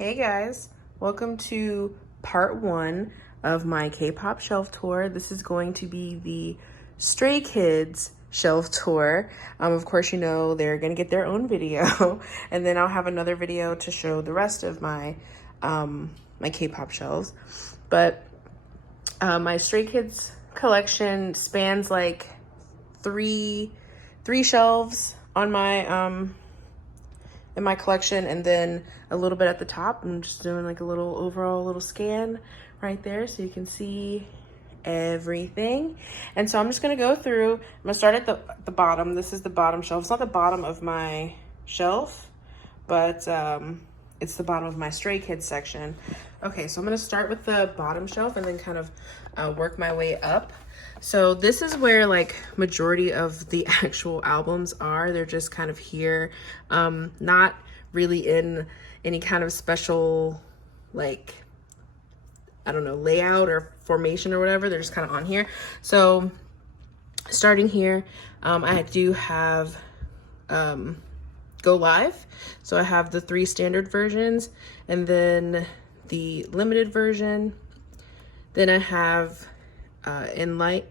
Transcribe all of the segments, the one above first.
Hey guys, welcome to part one of my Kpop Shelf Tour. This is going to be the Stray Kids Shelf Tour. Of course, you know they're gonna get their own video, and then I'll have another video to show the rest of my my Kpop shelves. But my Stray Kids collection spans like three shelves on my in my collection, and then a little bit at the top. I'm just doing like a little overall little scan right there so you can see everything. And so I'm just gonna go through. I'm gonna start at the bottom. This is the bottom shelf. It's not the bottom of my shelf, but it's the bottom of my Stray Kids section. Okay, so I'm gonna start with the bottom shelf and then kind of work my way up. So this is where like majority of the actual albums are. They're just kind of here, not really in any kind of special, like, I don't know, layout or formation or whatever. They're just kind of on here. So starting here, I do have Go Live. So I have the 3 standard versions and then the limited version. Then I have In Life.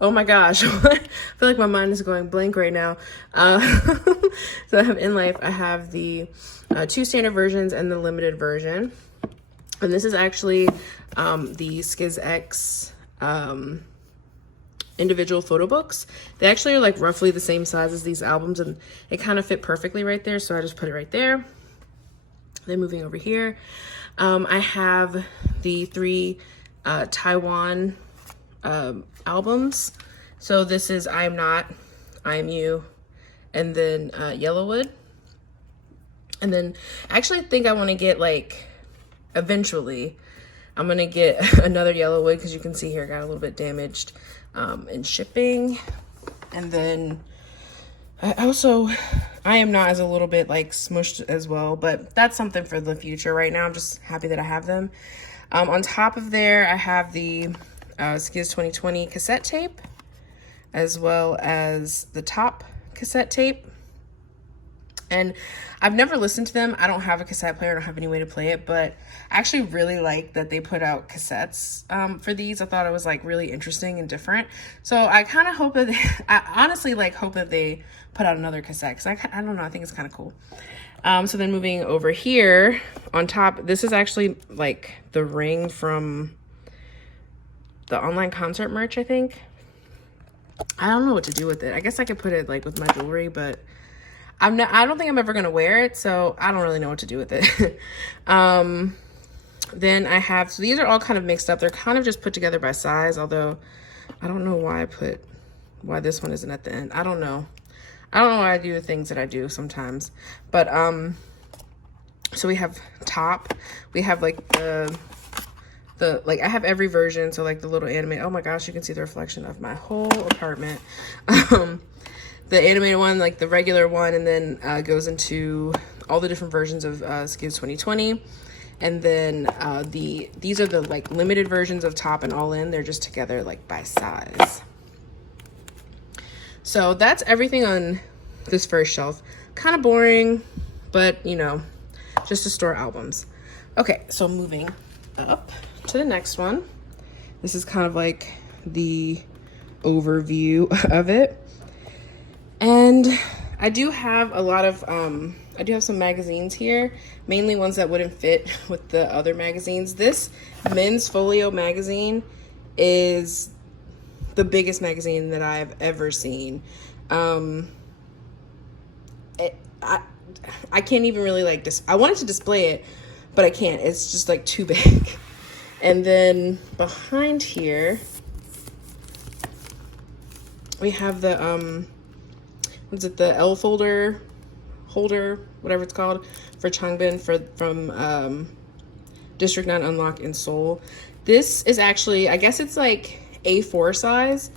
Oh my gosh. I feel like my mind is going blank right now. So I have In Life. I have the 2 standard versions and the limited version. And this is actually the Skiz X individual photo books. They actually are like roughly the same size as these albums, and it kind of fit perfectly right there. So I just put it right there. Then moving over here, I have the 3 Taiwan albums. So this is I Am Not, I Am You, and then Yellowwood. And then I actually think I want to get, like, eventually I'm gonna get another Yellowwood, because you can see here it got a little bit damaged in shipping. And then I Am Not is a little bit like smushed as well, but that's something for the future. Right now I'm just happy that I have them. On top of there, I have the Skiz 2020 cassette tape, as well as the top cassette tape. And I've never listened to them. I don't have a cassette player. I don't have any way to play it, but I actually really like that they put out cassettes for these. I thought it was like really interesting and different. So I kind of hope that I honestly like hope that they put out another cassette, because I don't know, I think it's kind of cool. So then moving over here on top, this is actually like the ring from the online concert merch, I think. I don't know what to do with it. I guess I could put it like with my jewelry, but I don't think I'm ever gonna wear it, so I don't really know what to do with it. Then I have, so these are all kind of mixed up. They're kind of just put together by size, although I don't know why this one isn't at the end. I don't know why I do the things that I do sometimes. But so we have top, we have like the like, I have every version. So like the little anime, oh my gosh, you can see the reflection of my whole apartment. The animated one, like the regular one, and then goes into all the different versions of Skiz 2020. And then these are the like limited versions of top and all in. They're just together like by size. So that's everything on this first shelf. Kind of boring, but you know, just to store albums. Okay, so moving up to the next one. This is kind of like the overview of it. And I do have a lot of, I do have some magazines here, mainly ones that wouldn't fit with the other magazines. This Men's Folio magazine is the biggest magazine that I've ever seen. I can't even really like, I wanted to display it, but I can't. It's just like too big. And then behind here, we have the, what's it, the L holder, whatever it's called, for Changbin from District 9 Unlock in Seoul. This is actually, I guess it's like A4 size.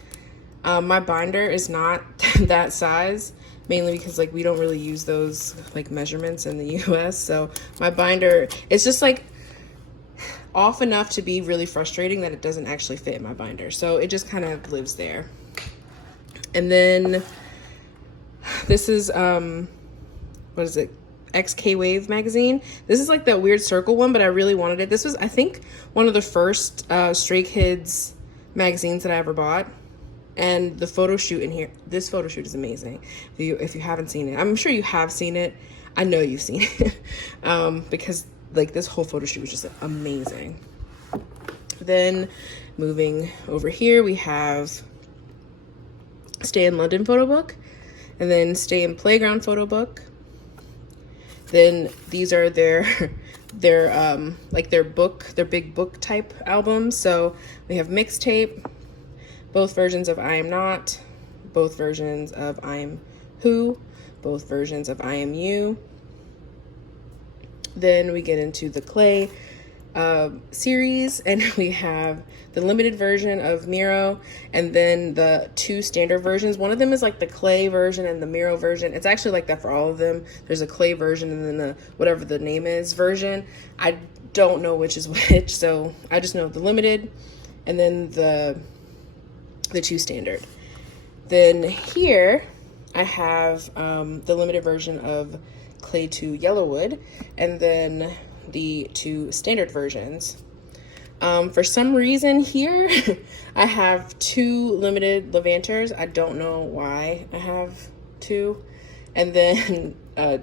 My binder is not that size, mainly because like we don't really use those like measurements in the US. So my binder, it's just like off enough to be really frustrating that it doesn't actually fit in my binder. So it just kind of lives there. And then this is, what is it? XK Wave magazine. This is like that weird circle one, but I really wanted it. This was, I think, one of the first Stray Kids magazines that I ever bought. And the photo shoot in here, this photo shoot is amazing. If you haven't seen it, I'm sure you have seen it. I know you've seen it because like this whole photo shoot was just amazing. Then moving over here, we have Stay in London photo book, and then Stay in Playground photo book. Then these are their like their big book type albums. So we have mixtape, both versions of I Am Not, both versions of I'm Who, both versions of I Am You. Then we get into the Clay series, and we have the limited version of Miro, and then the 2 standard versions. One of them is like the Clay version and the Miro version. It's actually like that for all of them. There's a Clay version and then the whatever the name is version. I don't know which is which, so I just know the limited and then the 2 standard. Then here I have the limited version of Clay 2 Yellowwood, and then the 2 standard versions. For some reason here I have 2 limited Levanters. I don't know why I have 2, and then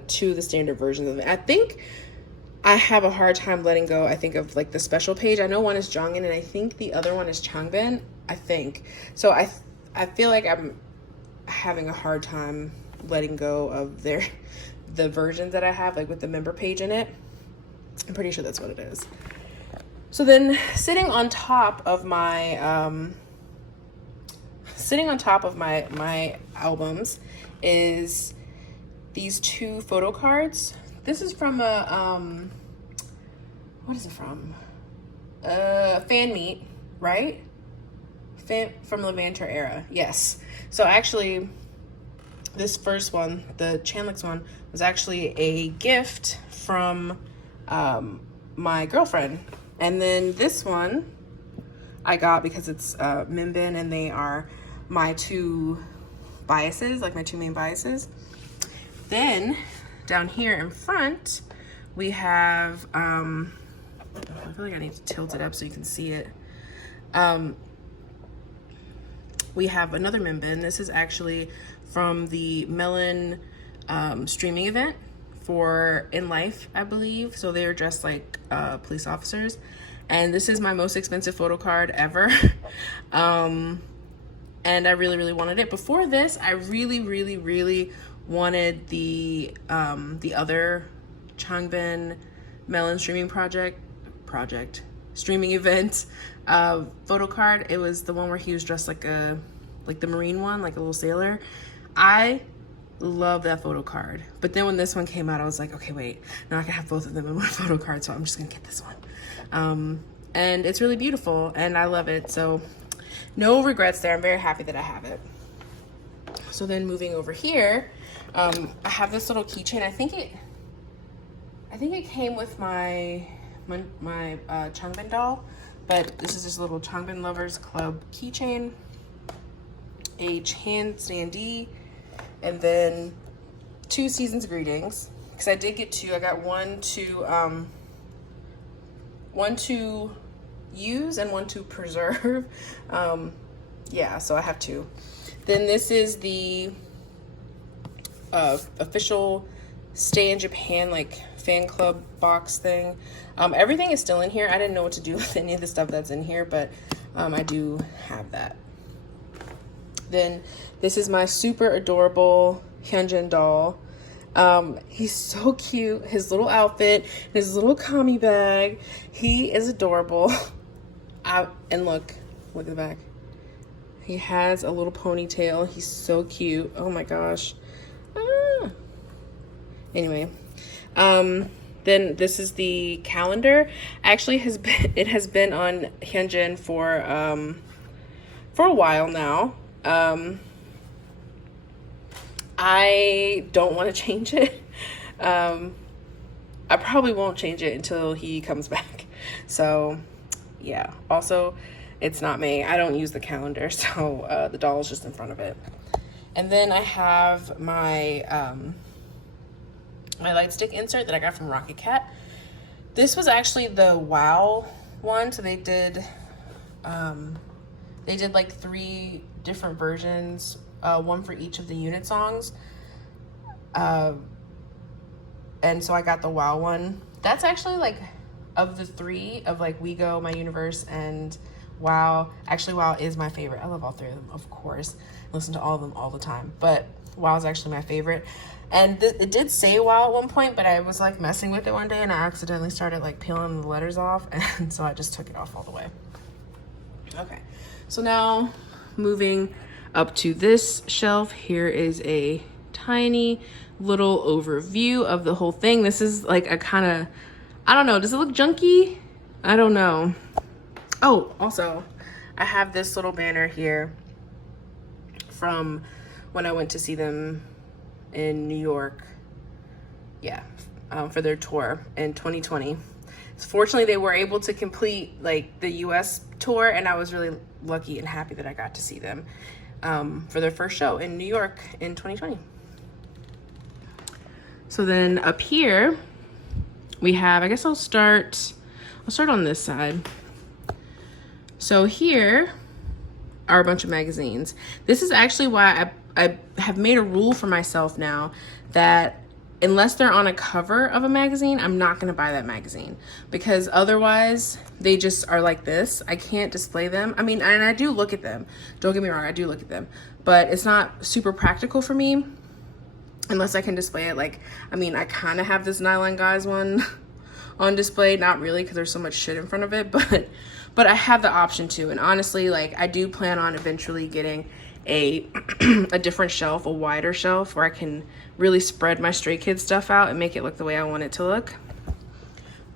2 of the standard versions of it. I think I have a hard time letting go, I think, of like the special page. I know one is Jongin and I think the other one is Changbin, I think. So I feel like I'm having a hard time letting go of the versions that I have, like with the member page in it. I'm pretty sure that's what it is. So then sitting on top of my my albums is these 2 photo cards. This is from a what is it from? Fan meet, right? From Levanter era, yes. So actually, this first one, the Chanlix one, was actually a gift from my girlfriend. And then this one I got because it's Minbin, and they are my 2 biases, like my 2 main biases. Then down here in front, we have, I feel like I need to tilt it up so you can see it. We have another Minbin. This is actually from the Melon streaming event for In Life, I believe. So they're dressed like police officers. And this is my most expensive photo card ever. And I really, really wanted it. Before this, I really, really, really wanted the other Changbin Melon streaming streaming event photo card. It was the one where he was dressed like the Marine one, like a little sailor. I love that photo card. But then when this one came out, I was like, okay, wait, now I can have both of them in one photo card, so I'm just gonna get this one. And it's really beautiful and I love it. So no regrets there. I'm very happy that I have it. So then moving over here, I have this little keychain. I think it came with my Changbin doll, but this is just a little Changbin Lovers Club keychain, a Chan standee, and then 2 seasons greetings, because I did get 2. I got one to use and one to preserve. Yeah, so I have 2. Then this is the official Stay in Japan like fan club box thing. Everything is still in here. I didn't know what to do with any of the stuff that's in here, but I do have that. Then this is my super adorable Hyunjin doll. He's so cute. His little outfit, his little kami bag. He is adorable. And look at the back. He has a little ponytail. He's so cute. Oh my gosh. Anyway, then this is the calendar. Actually, it has been on Hyunjin for a while now. I don't want to change it. I probably won't change it until he comes back. So yeah, also it's not me. I don't use the calendar, so the doll is just in front of it. And then I have my my light stick insert that I got from Rocket Cat. This was actually the Wow one, so they did like 3 different versions, one for each of the unit songs. And so I got the Wow one. That's actually like, of the 3 of like We Go, My Universe, and Wow. Actually, Wow is my favorite. I love all 3 of them, of course. I listen to all of them all the time, but Wow is actually my favorite. And it did say Wow at one point, but I was like messing with it one day and I accidentally started like peeling the letters off, and so I just took it off all the way. Okay, so now moving up to this shelf, here is a tiny little overview of the whole thing. This is like a kind of, I don't know, does it look junky? I don't know. Oh, also, I have this little banner here from when I went to see them in New York. Yeah, for their tour in 2020. Fortunately, they were able to complete like the US tour, and I was really lucky and happy that I got to see them for their first show in New York in 2020. So then up here we have, I guess I'll start on this side. So here are a bunch of magazines. This is actually why I have made a rule for myself now that unless they're on a cover of a magazine, I'm not gonna buy that magazine, because otherwise they just are like this. I can't display them. I mean, and I do look at them. Don't get me wrong, I do look at them, but it's not super practical for me unless I can display it. Like, I mean, I kind of have this Nylon Guys one on display, not really because there's so much shit in front of it, but I have the option to. And honestly, like, I do plan on eventually getting a different shelf, a wider shelf, where I can really spread my Stray Kids stuff out and make it look the way I want it to look.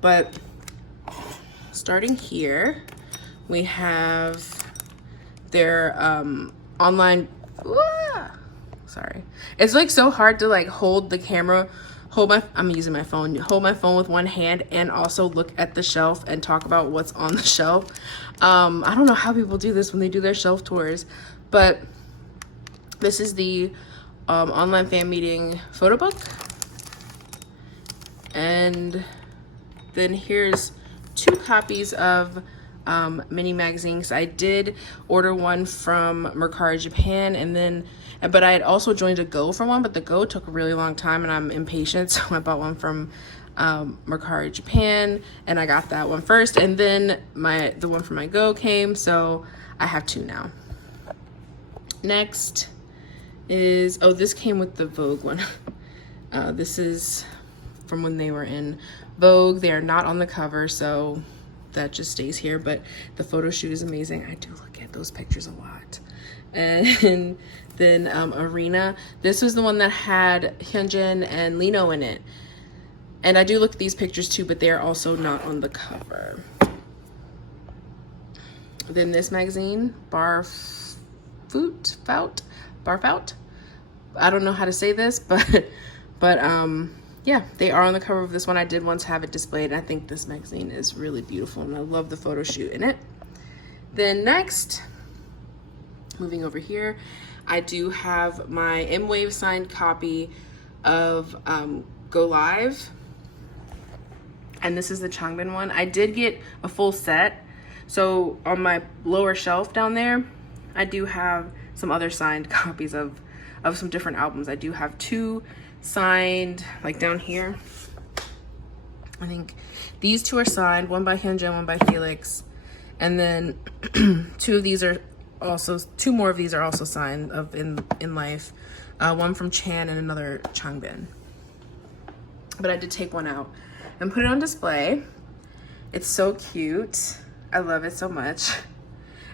But starting here, we have their online, sorry. It's like so hard to like hold the camera, I'm using my phone, hold my phone with one hand and also look at the shelf and talk about what's on the shelf. I don't know how people do this when they do their shelf tours, but this is the online fan meeting photo book. And then here's 2 copies of mini magazines. I did order one from Mercari Japan, but I had also joined a Go for one, but the Go took a really long time and I'm impatient, so I bought one from Mercari Japan, and I got that one first, and then the one from my Go came, so I have 2 now. Next is, oh, this came with the Vogue one. This is from when they were in Vogue. They are not on the cover, so that just stays here, but the photo shoot is amazing. I do look at those pictures a lot. And then Arena. This was the one that had Hyunjin and Lino in it. And I do look at these pictures too, but they're also not on the cover. Then this magazine, Barfout. I don't know how to say this, but yeah, they are on the cover of this one. I did once have it displayed, and I think this magazine is really beautiful, and I love the photo shoot in it. Then next, moving over here, I do have my M-Wave signed copy of Go Live, and this is the Changbin one. I did get a full set, so on my lower shelf down there, I do have some other signed copies of some different albums. I do have 2 signed, like down here. I think these 2 are signed, one by Hyunjin, one by Felix, and then 2 more of these are also signed of In Life, one from Chan and another Changbin. But I did take one out and put it on display. It's so cute. I love it so much.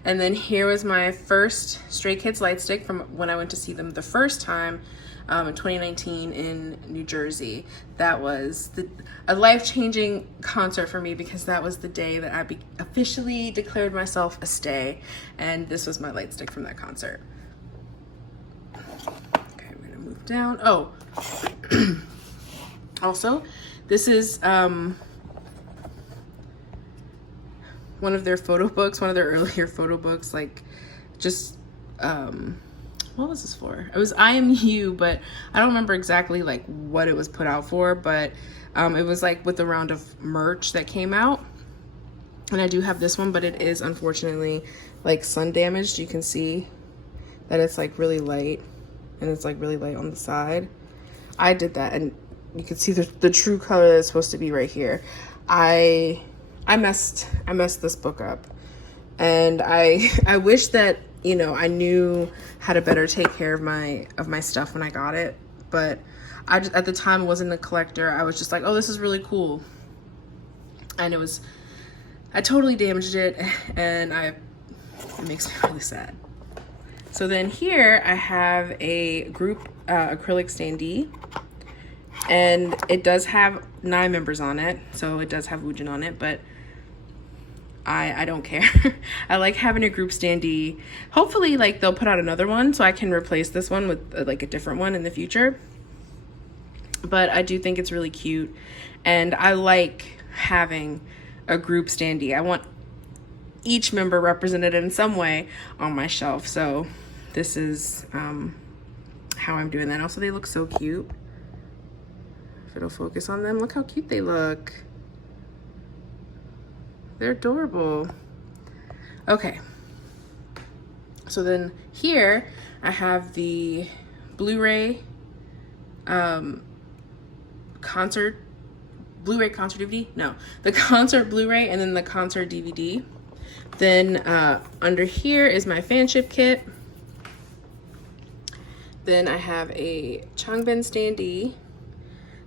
And then here was my first Stray Kids light stick from when I went to see them the first time in 2019 in New Jersey. That was a life-changing concert for me, because that was the day that I officially declared myself a stay, and this was my light stick from that concert. Okay, I'm gonna move down. Oh, also, this is one of their photo books, one of their earlier photo books, like just, what what was this for? It was I Am You, but I don't remember exactly like what it was put out for, but it was like with the round of merch that came out. And I do have this one, but it is unfortunately like sun damaged. You can see that it's like really light, and it's like really light on the side. I did that, and you can see the true color that's supposed to be right here. I messed this book up, and I wish that, you know, I knew how to better take care of my stuff when I got it, but I just, at the time, wasn't a collector. I was just like, oh, this is really cool, and I totally damaged it, and it makes me really sad. So then here I have a group acrylic standee, and it does have 9 members on it, so it does have Woojin on it, but I don't care. I like having a group standee. Hopefully, like, they'll put out another one so I can replace this one with like a different one in the future. But I do think it's really cute, and I like having a group standee. I want each member represented in some way on my shelf, so this is how I'm doing that. Also, they look so cute. If it'll focus on them, look how cute they look. They're adorable. Okay, so then here I have the Blu-ray concert DVD. No, the concert Blu-ray, and then the concert DVD. Then under here is my fanship kit. Then I have a Changbin standee.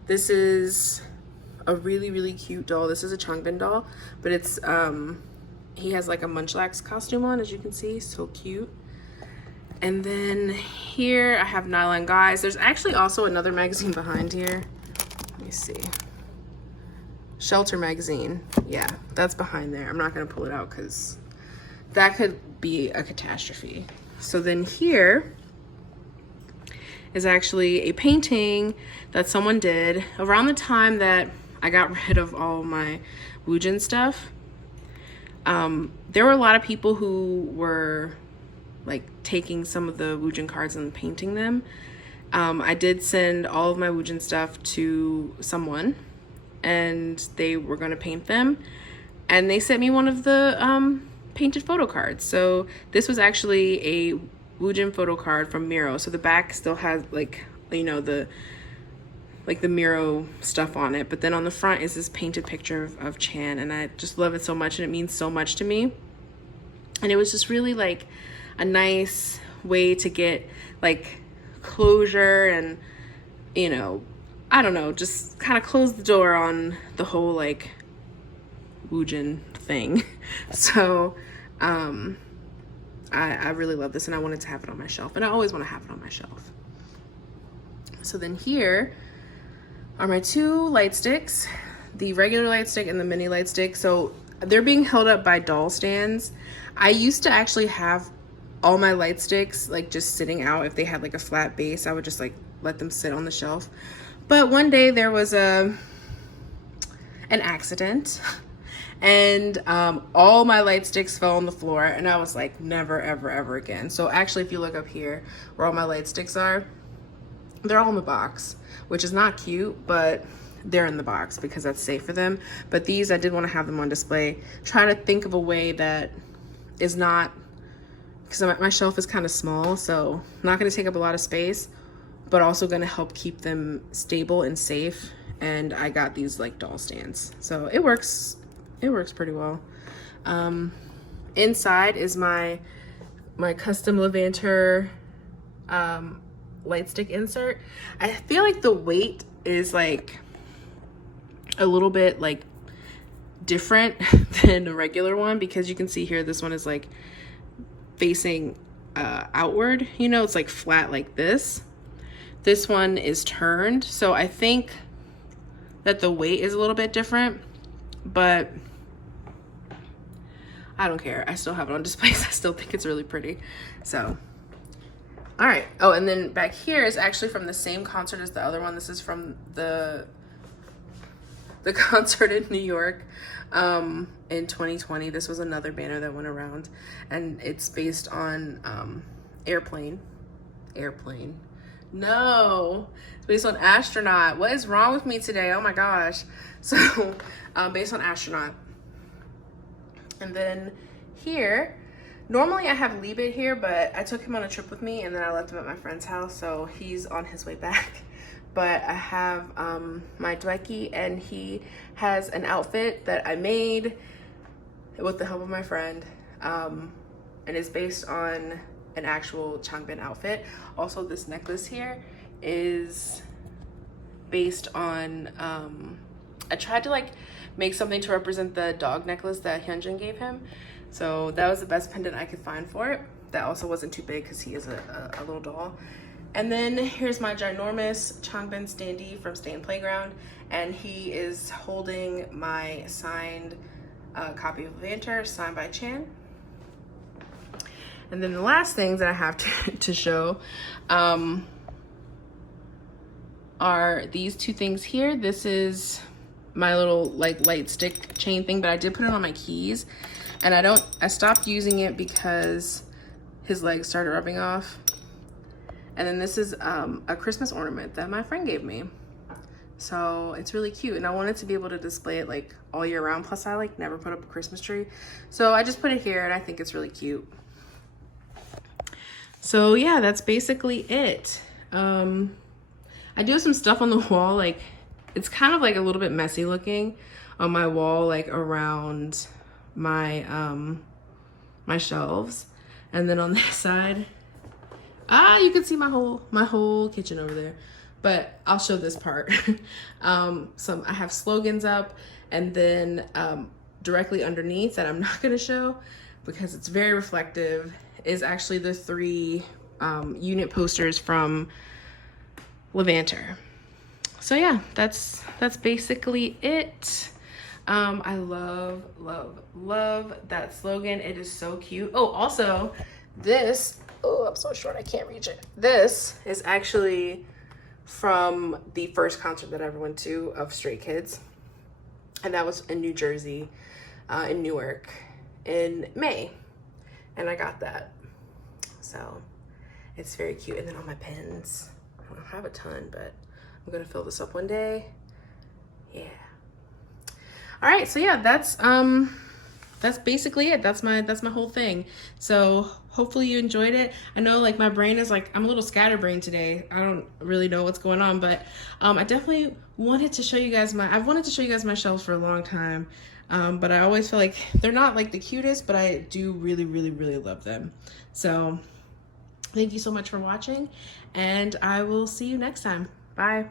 This is a really cute doll. This is a Changbin doll, but it's he has like a Munchlax costume on, as you can see. So cute. And then here I have Nylon Guys. There's actually also another magazine behind here. Let me see. Shelter magazine. Yeah, that's behind there. I'm not gonna pull it out because that could be a catastrophe. So then here is actually a painting that someone did around the time that I got rid of all my Woojin stuff. There were a lot of people who were like taking some of the Woojin cards and painting them. I did send all of my Woojin stuff to someone, and they were gonna paint them, and they sent me one of the painted photo cards. So this was actually a Woojin photo card from Miro. So the back still has like, you know, the Miro stuff on it, but then on the front is this painted picture of Chan, and I just love it so much, and it means so much to me. And it was just really like a nice way to get like closure, and, you know, I don't know, just kind of close the door on the whole like Woojin thing. So I really love this, and I wanted to have it on my shelf, and I always want to have it on my shelf. So then here are my 2 light sticks, the regular light stick and the mini light stick. So they're being held up by doll stands. I used to actually have all my light sticks like just sitting out. If they had like a flat base, I would just like let them sit on the shelf. But one day there was an accident, and all my light sticks fell on the floor, and I was like, never ever again. So actually, if you look up here where all my light sticks are, they're all in the box, which is not cute, but they're in the box because that's safe for them. But these, I did want to have them on display. Try to think of a way that is not, because my shelf is kind of small, so not going to take up a lot of space, but also going to help keep them stable and safe. And I got these like doll stands, so it works pretty well. Inside is my custom Levanter light stick insert. I feel like the weight is like a little bit like different than a regular one, because you can see here this one is like facing outward, you know, it's like flat like this. This one is turned, so I think that the weight is a little bit different, but I don't care. I still have it on display. I still think it's really pretty. So all right. Oh, and then back here is actually from the same concert as the other one. This is from the concert in New York in 2020. This was another banner that went around, and it's based on Airplane. Airplane. No, it's based on astronaut. What is wrong with me today? Oh my gosh. So, based on astronaut. And then here, normally I have Liebit here, but I took him on a trip with me and then I left him at my friend's house, so he's on his way back. But I have my Dwecky, and he has an outfit that I made with the help of my friend, and it's based on an actual Changbin outfit. Also, this necklace here is based on, I tried to like make something to represent the dog necklace that Hyunjin gave him. So that was the best pendant I could find for it. That also wasn't too big because he is a little doll. And then here's my ginormous Changbin standee from Stay in Playground, and he is holding my signed copy of Levanter, signed by Chan. And then the last things that I have to show are these two things here. This is my little like light stick chain thing, but I did put it on my keys, and I stopped using it because his legs started rubbing off. And then this is a Christmas ornament that my friend gave me. So it's really cute, and I wanted to be able to display it like all year round. Plus I like never put up a Christmas tree. So I just put it here, and I think it's really cute. So yeah, that's basically it. I do have some stuff on the wall, like it's kind of like a little bit messy looking on my wall, like around my my shelves. And then on this side, you can see my whole kitchen over there, but I'll show this part. I have slogans up, and then directly underneath that I'm not gonna show because it's very reflective is actually the 3 unit posters from Levanter. So yeah, that's basically it. I love that slogan. It is so cute. Oh, also this, oh, I'm so short I can't reach it. This is actually from the first concert that I ever went to of Stray Kids, and that was in New Jersey, in Newark in May, and I got that. So it's very cute. And then all my pens, I don't have a ton, but I'm gonna fill this up one day. Yeah. All right, so yeah, that's basically it. That's my whole thing. So hopefully you enjoyed it. I know like my brain is like, I'm a little scatterbrained today. I don't really know what's going on, but I definitely wanted to show you guys I've wanted to show you guys my shelves for a long time. But I always feel like they're not like the cutest, but I do really love them. So thank you so much for watching, and I will see you next time. Bye.